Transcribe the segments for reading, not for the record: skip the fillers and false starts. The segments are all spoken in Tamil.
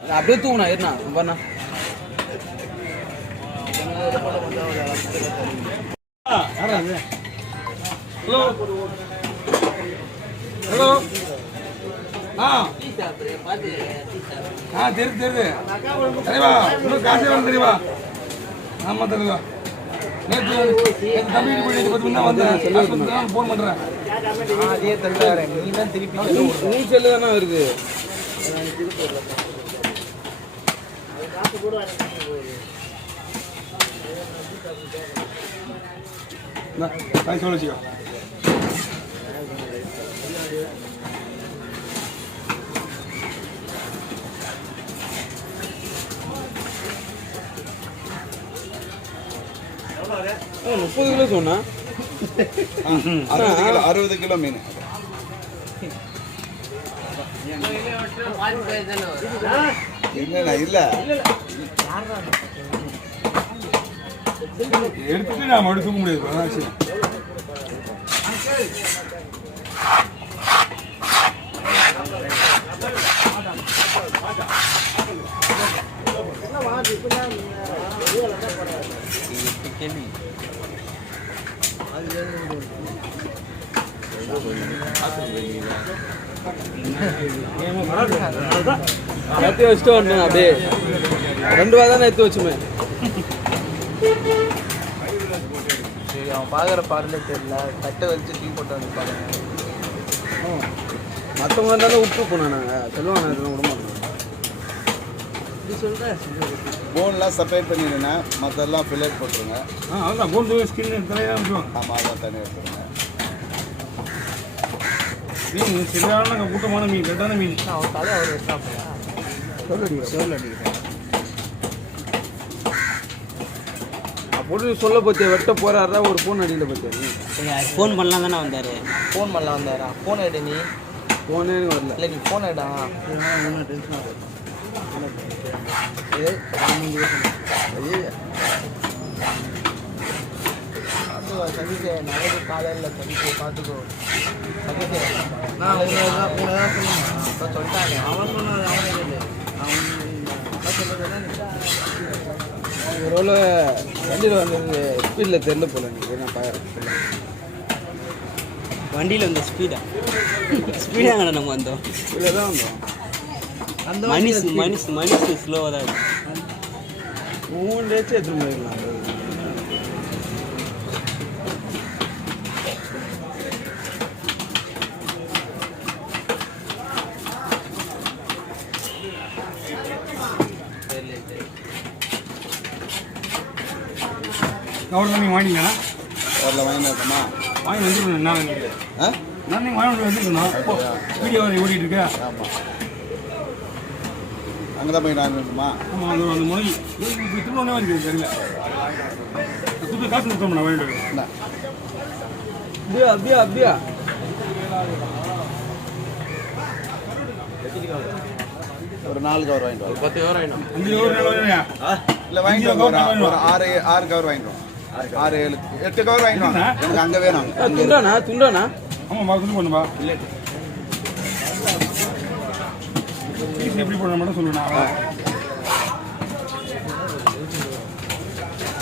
அப்படியே தூங்கண்ணா ஏறிண்ணா பண்ணா ஹலோ ஹலோ தெரியுது தெரியவா இன்னும் காசே வரும் தெரியவா ஆமாம் தெரியவா நேற்று தம்பி போயிட்டு 10 மணி தான் வந்தேன் ஃபோன் பண்ணுறேன் அதே தருவாரு நீ தான் திருப்பி நீ செல்லு தானே வருது சொல்லிச்சிக்கோ $30 கிலோ சொன்னா 60 கிலோ மீன் இல்ல எடுத்துட்டு நான் மறுபடியும் தூக்க முடியாது எடுத்து வச்சுட்டு வரணும் அப்படியே 2 ரூபா தானே எடுத்து வச்சுமே சரி அவன் பார்க்குற பார்ல தெரியல கட்டை வச்சு டீ போட்டு வந்து பாருங்க மற்றவங்க இருந்தாலும் விட்டு போனோம் நாங்கள் சொல்லுவாங்க இதெல்லாம் விட மாட்டோம் போன்லாம் செப்பரேட் பண்ணிடுங்க மற்றெல்லாம் ஃபில்லட் போட்டுருங்க அதான் போன் ஸ்கின் தலையாக விட்டுருவாங்க ஆமாம் அதான் தனியாக எடுத்துருங்க மீன் சரியான கூட்டமான மீன் கரெக்டான மீன் அவன் தலை அவர் வச்சா செவில் அடிக்கிறேன் அப்படி சொல்ல பற்றிய வெட்ட போறாரா ஒரு ஃபோன் அடியில் பற்றியா ஃபோன் பண்ணலாம் தானே வந்தார் ஃபோன் பண்ணலாம் வந்தாரா ஃபோன் எடு நீ ஃபோனே வரல இல்லை நீ ஃபோன் எடா ஒன்றும் டென்ஷன் ஆகுது சதீஷே நாளைக்கு காலையில் சதீஷே பார்த்துக்கோ சதீஷே நான் உங்களை தான் சொல்லணும் சொல்லிட்டாங்க அவன் சொன்னது அவனே இல்லை அவன் சொல்லுறதுனா ஒரு வேளை வண்டியில் வந்து ஸ்பீடில் தெரில போல எனக்கு நான் பார்க்குறேன் வண்டியில் வந்த ஸ்பீடாக நம்ம வந்தோம் ஸ்பீடில் தான் வந்தோம் மனுஷு ஸ்லோவாக தான் இருக்கும் 3 டேச்சு எடுத்துன்னு போயிருக்கலாம் கவர்மெண்ட் நீங்கள் வாங்கிங்களா அதில் வாங்கினோமா வாங்கி வந்துருக்கணும் என்ன நான் நீங்கள் வாங்கி வந்துருக்கணும் வீடியோ ஓடிட்டு இருக்கா ஆமாம் அங்கே தான் போய் வாங்கினோமா ஆமாம் அது அந்த மொழி திரும்ப வந்து தெரியல துட்டு காசு கொடுத்தோம் நான் வாங்கிட்டு என்ன அப்படியா அப்படியா ஒரு 4 கவர் வாங்கிட்டு வாங்க 10 கவர் ஆகிடும் 5 கவர் வேணுயா இல்லை வாங்கிட்டு வாங்க ஒரு 6 கவர் வாங்கிட்டு வாங்க 6 7 8 கவர் வாங்கிட்டு வாங்க எனக்கு அங்கே வேணும் துண்டானா ஆமாம்மா துண்டு பண்ணுப்பா இல்லை பீஸ் எப்படி போடணும் மட்டும் சொல்லுண்ணா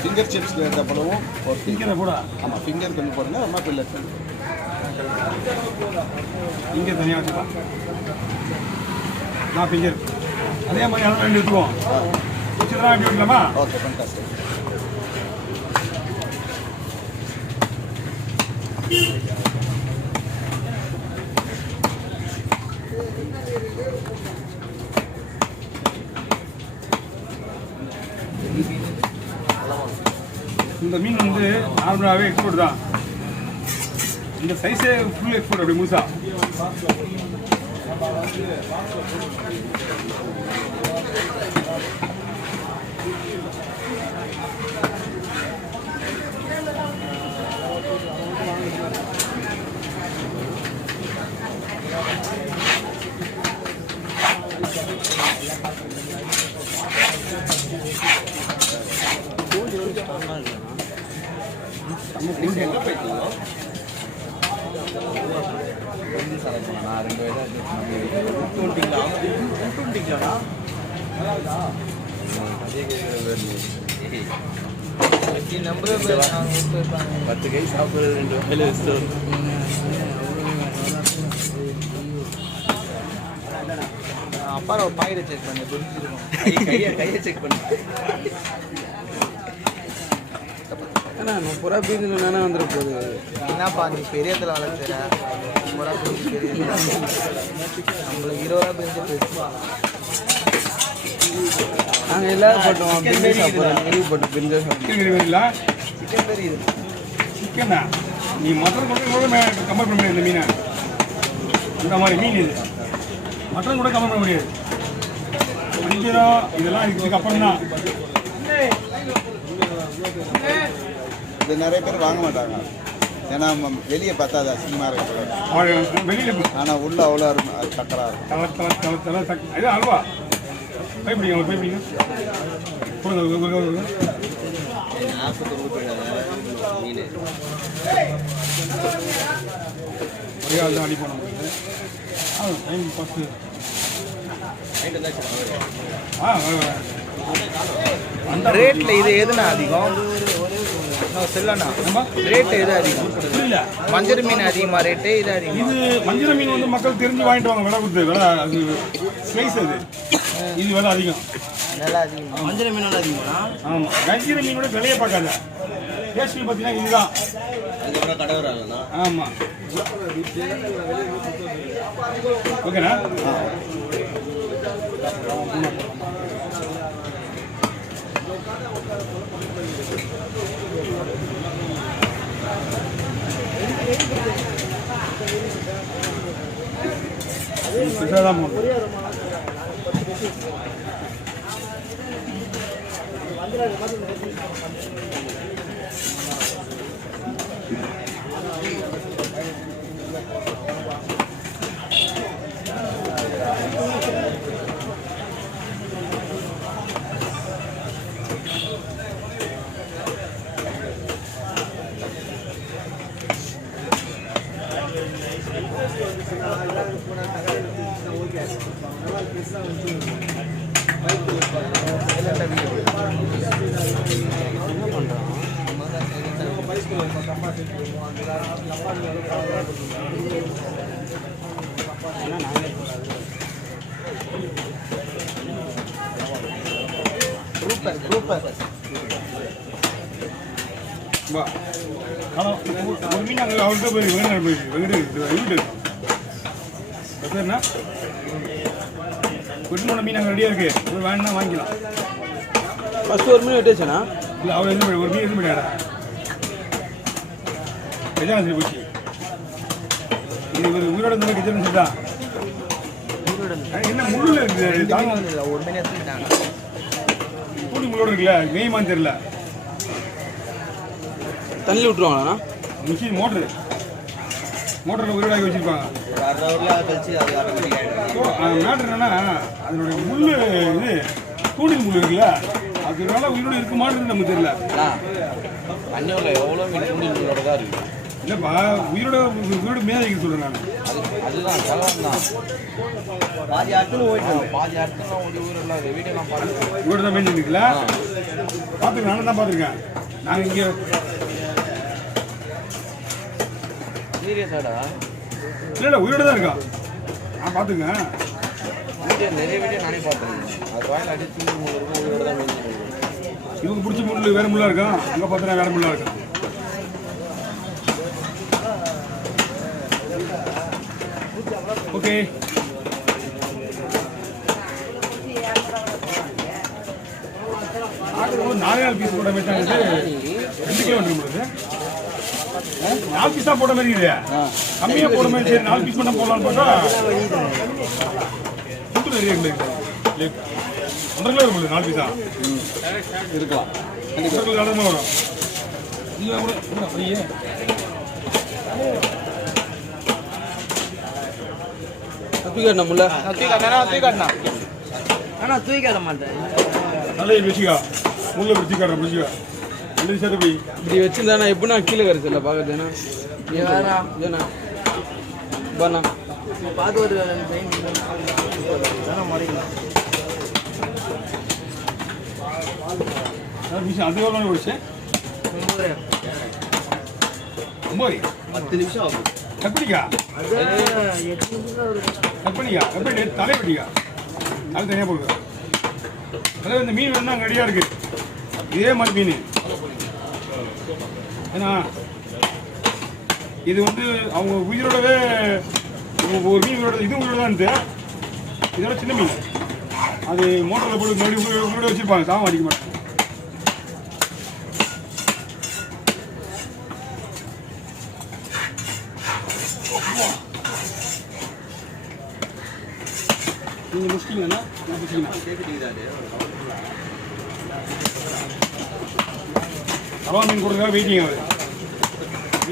ஃபிங்கர் சிப்ஸ் எடுத்த பழமும் ஒரு ஃபிங்கரை போட ஆமாம் ஃபிங்கர் கொஞ்சம் போடுங்க அம்மா பில்லட் ஃபிங்கர் தனியாக வச்சுக்கலாம் நான் ஃபிங்கர் அதே மாதிரி எல்லாம் 2 எடுத்துக்குவோம் வச்சுதான் அப்படி வைக்கலாமா ஓகே ஃபண்டாஸ்டிக் இந்த மீன் வந்து நார்மலாகவே எக்ஸ்போர்ட் தான் இந்த சைஸே ஃபுல் எக்ஸ்போர்ட் அப்படி முழுசா எங்கே போயிட்டீங்க நான் 2 வயதாக நம்பரே போயிருக்காங்க 10 கை சாப்பிடுறது 2 வேலை ஸ்டோர் அப்பா ஒரு பாக்கெட்டை செக் பண்ணி புரிஞ்சிருக்கும் கையை செக் பண்ணு அண்ணா 30 ரூபா பீஸ் நானே வந்துட போகுது என்னப்பா நீ பெரிய இடத்துல வளர்த்துற 50 ரூபா பீஸ் பெரிய நம்மளுக்கு 20 ரூபா பீஸ் பெருசு நாங்கள் எல்லாரும் போட்டோம் பிரிஞ்சு சாப்பிட்றோம் நெருவி போட்டு பிரிஞ்சு சாப்பிட்றோம் சிக்கன் கறி இது சிக்கனா நீ மட்டன் கூட கம்பேர் பண்ண முடியாது இந்த மீனை இந்த மாதிரி மீன் இது மட்டன் கூட கம்பேர் பண்ண முடியாது வஞ்சிரம் இதெல்லாம் இதுக்கு அப்புறம் தான் இது நிறைய பேர் வாங்க மாட்டாங்க ஏன்னா வெளியே பார்த்தாது அசிங்கமாக இருக்கு வெளியில் ஆனால் உள்ள அவ்வளோ சக்கராக இருக்கும் இது அல்வா பயப்பிடிங்க அவங்க பயப்பிடிங்க ஒரே ஆள் தான் அடி போன டைம் ஃபஸ்ட்டு அந்த ரேட்ல இது எதுனா அதிகம் சொல்லண்ணா ரேட்டு எது அதிகம் புரியல மஞ்சள் மீன் அதிகமா ரேட்டு இது அதிகம் இது மஞ்சள் மீன் வந்து மக்கள் தெரிஞ்சு வாங்கிட்டு வாங்க விலை கொடுத்து விலை அது ஸ்லைஸ் அது இது விலை அதிகம் நல்லா அதிகம் மஞ்சள் மீனோட அதிகமா ஆமாம் வஞ்சிர மீனோட விலையை பார்க்காத டேஸ்ட் மீன் பார்த்தீங்கன்னா இதுதான் ஆமாம் ஓகேண்ணா தான் போகணும் ஒரு மீன் அங்கே அவர்கிட்ட போய் வீடு பேர்னா குடும்பம் மீன் அங்கே ரெடியாக இருக்கு வேணும்னா வாங்கிக்கலாம் ஃபஸ்ட்டு ஒரு மீன் வெட்டியாச்சுண்ணா இல்லை அவர் எதுவும் ஒரு மீன் எதுவும் பண்ணியாடா கஜானசி போச்சு இது ஒரு உயிரோட இருந்தாலும் கஜானசி தான் என்ன முள்ளில் இருக்குது தாங்க ஒரு மீன் எடுத்துக்கிட்டாங்க கூடி முள்ளோடு இருக்குல்ல மேய்மான்னு தெரியல தண்ணி விட்டுருவாங்களாண்ணா மிஷின் மோட்டரில் உயிரோடாக்கி வச்சுருப்பாங்க மேட்ரு என்னன்னா அதனுடைய முள் இது தூண்டில் முள் இருக்குல்ல அதனால உயிரோடு இருக்க மாட்டேங்குது நமக்கு தெரியல அந்நியூரில் எவ்வளோ மீன் தூண்டில் மீனோட தான் இருக்குது இல்லைப்பா உயிரோட மேதைக்கு சொல்கிறேன் நான் அதுதான் செலவு தான் பாதி இடத்துல ஓடிட்டு பாதி இடத்துல ஓடி ஊரில் வீடியோலாம் பார்த்து உயிரோட தான் மேய்ஞ்சி இருக்குல்ல பார்த்துருக்கேன் நானும் தான் பார்த்துருக்கேன் நாங்கள் இங்கே சீரியஸாடா இல்லை உயிரோட தான் இருக்கா நான் பார்த்துக்கேன் வீடியோ நிறைய வீடியோ நானே பார்த்தேன் அது வாயில் அடிச்சு உயிரோட தான் மேய்ஞ்சி இவங்க பிடிச்ச முள் வேறு முள்ளாக இருக்கும் அங்கே பார்த்தா வேறு முள்ளாக இருக்கும் ஓகே நாலு பீஸ் போட்ட மாதிரி தான் 2 கிலோ வந்துருக்கு 4 பீஸ் தான் போட்ட மாதிரி இருக்குது கம்மியாக போட மாதிரி சரி 4 பீஸ் மட்டும் போடலான்னு பார்த்தா புது நிறைய இருக்குது 1.5 கிலோ இருக்கும் 4 பீஸா இருக்கலாம் 1.5 கிலோ அளவு வரும் இல்லை கூட அப்படியே தூக்கிடணும் முல்ல ஆனால் தூக்கிட மாட்டேன் நல்லா வச்சுக்கா முள்ள வச்சுக்காரன் வச்சுக்கா இல்லை சரி போய் இப்படி வச்சுருந்தாண்ணா எப்படின்னா கீழே கரைச்சல பார்க்குறதுண்ணா ஏண்ணா பாண்ணா பார்த்து ஒரு முறைக்கலாம் நிமிஷம் அது எவ்வளோ போச்சு 9. 9 10 நிமிஷம் ஆகும். எப்படிக்கா அது 8 நிமிஷம் தான் இருக்கும். எப்படிக்கா எப்படி தலை வெட்டிக்கா தலை தனியாக போடுங்க. அதாவது இந்த மீன் வேணும்னா ரெடியாக இருக்கு. இதே மாதிரி மீன் ஏன்னா இது வந்து அவங்க உயிரோடவே ஒரு மீன் உயிரோட இது உயிரோட தான் இருந்து இதோட சின்ன மீன் அது மோட்டரில் போட்டு மறுபடியும் உயிரோட வச்சுருப்பாங்க. சாமம் அடிக்க மாட்டாங்க. நீங்கள் முடிச்சிட்டீங்களா நான் முடிச்சிட்டீங்களா ரவா மீன் கொடுக்குறதா வெயிட்டிங் ஆகுது.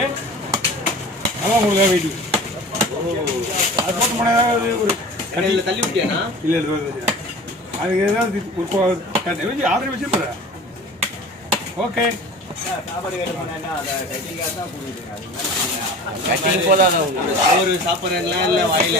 ஏன் ரவா கொடுக்குறதா வெயிட்டிங் அது போட்டு போனால் ஏதாவது ஒரு கடையில் தள்ளி விட்டியாண்ணா? இல்லை அதுக்கு ஏதாவது ஒரு ஆர்டர் வச்சுருப்பா. ஓகே கட்டிங் போதாதான் உங்களுக்கு. அவர் சாப்பிட்றேன்லாம் இல்லை வாயில